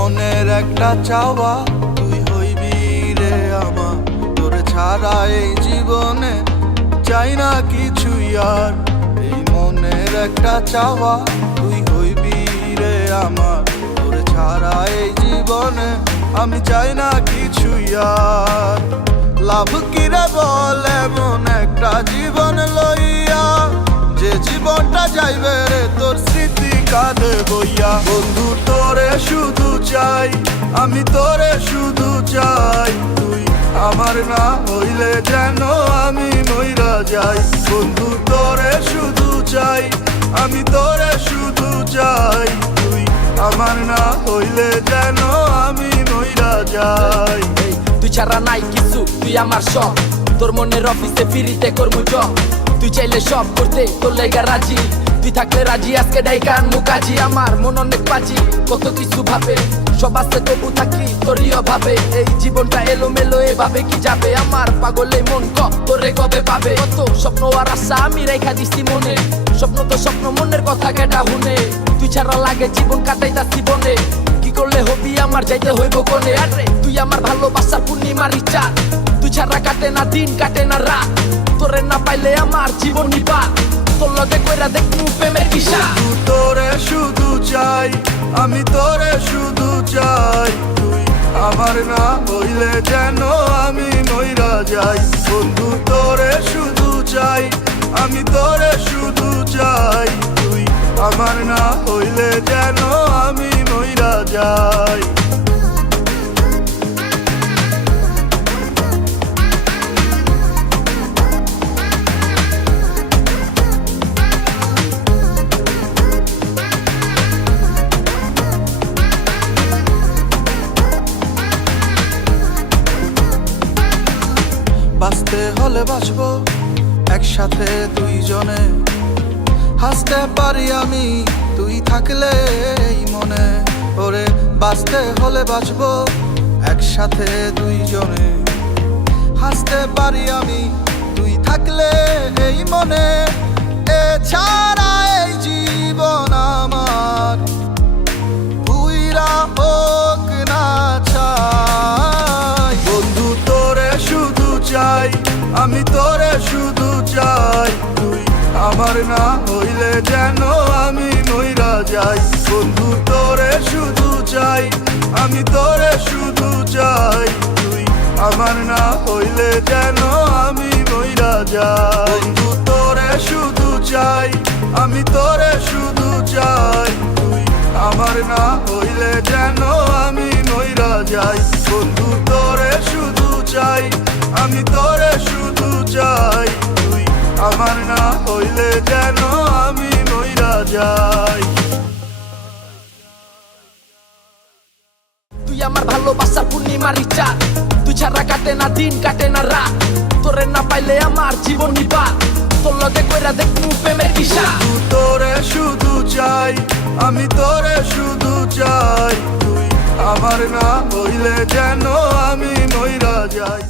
মনের একটা চাওয়া তুই হইবি রে আমার, তোরে ছাড়া এই জীবনে চাই না কিছুই আর। এই মনের একটা চাওয়া তুই হইবি রে আমার, তোরে ছাড়া এই জীবনে আমি চাই না কিছুই আর। লাভ কিরে বল এমন একটা জীবন লইয়া, যে জীবনটা যাইবে রে তোর স্মৃতি কাঁধে বইয়া। বন্ধু তোরে শুধু চাই, আমি তোরে শুধু চাই, তুই আমার না হইলে যেন আমি মইরা যাই। বন্ধু তোরে শুধু চাই, আমি তোরে শুধু চাই, তুই আমার না হইলে যেন আমি মইরা যাই। তুই ছাড়া নাই কিছু, তুই আমার সব, তোর মনের অফিসে ফিরিতে করবো জব। তুই চাইলে সব করতে তোর লেগা রাজি, তুই থাকলে রাজি আজকে ডাইকান মুকাজি। আমার মন অনেক বাজি, কত কিছু ভাবে, সব আসতে তবু থাকি তোরই অভাবে। এই জীবনটা এলোমেলো এভাবে কি যাবে, আমার পাগলে মন তোরে কবে পাবে। কত স্বপ্ন আর আশা আমি রেখা দিছি মনে, স্বপ্ন তো স্বপ্ন মনের কথা কেটা শুনে। তুই ছাড়া লাগে জীবন কাটাইতাছি বনে, কি করলে হবি আমার যাইতে হইব কোনে। আরে তুই আমার ভালোবাসার পূর্ণিমার ইচ্ছা, তুই ছাড়া কাটে না দিন কাটে না রাত, তোরে না পাইলে আমার জীবন নিবা। তোর লগে কইরা দেখমু প্রেমের কিসা। তোরে শুধু চাই, আমি তোরে শুধু চাই, তুই আমার না হইলে যেন আমি মইরা যাই। বন্ধু তোরে শুধু চাই, আমি তোরে শুধু চাই, তুই আমার না হইলে যেন আমি মইরা যাই। বাঁচতে হলে বাঁচবো একসাথে দুইজনে, হাসতে পারি আমি তুই থাকলে এই মনে। ওরে বাঁচতে হলে বাঁচবো একসাথে দুইজনে, হাসতে পারি আমি তুই থাকলে এই মনে। এছাড়া এই জীবন আমার পুইরা হোক না ছাই। বন্ধু তোরে শুধু চাই, আমি তোরে শুধু চাই, তুই আমার না হইলে যেন আমি মইরা যাই। বন্ধু তোরে শুধু চাই, আমি তোরে শুধু চাই, তুই আমার না হইলে যেন আমি মইরা যাই। বন্ধু তোরে শুধু চাই, আমি তোরে শুধু চাই, তুই আমার না হইলে যেন আমি মইরা যাই। বন্ধু তোরে শুধু চাই, আমি তোরে শুধু চাই, তুই আমার না হইলে যেন আমি মইরা যাই। তুই আমার ভালোবাসার পূর্ণিমার ইচ্ছা, তুই ছাড়া কাটে না দিন কাটে না রাত, তোরে না পাইলে আমার জীবন নিবা। তোর লগে কইরা দেখমু প্রেমের কিসা। তোরে শুধু চাই, আমি তোরে শুধু চাই, তুই আমার না হইলে যেন আমি মইরা যাই।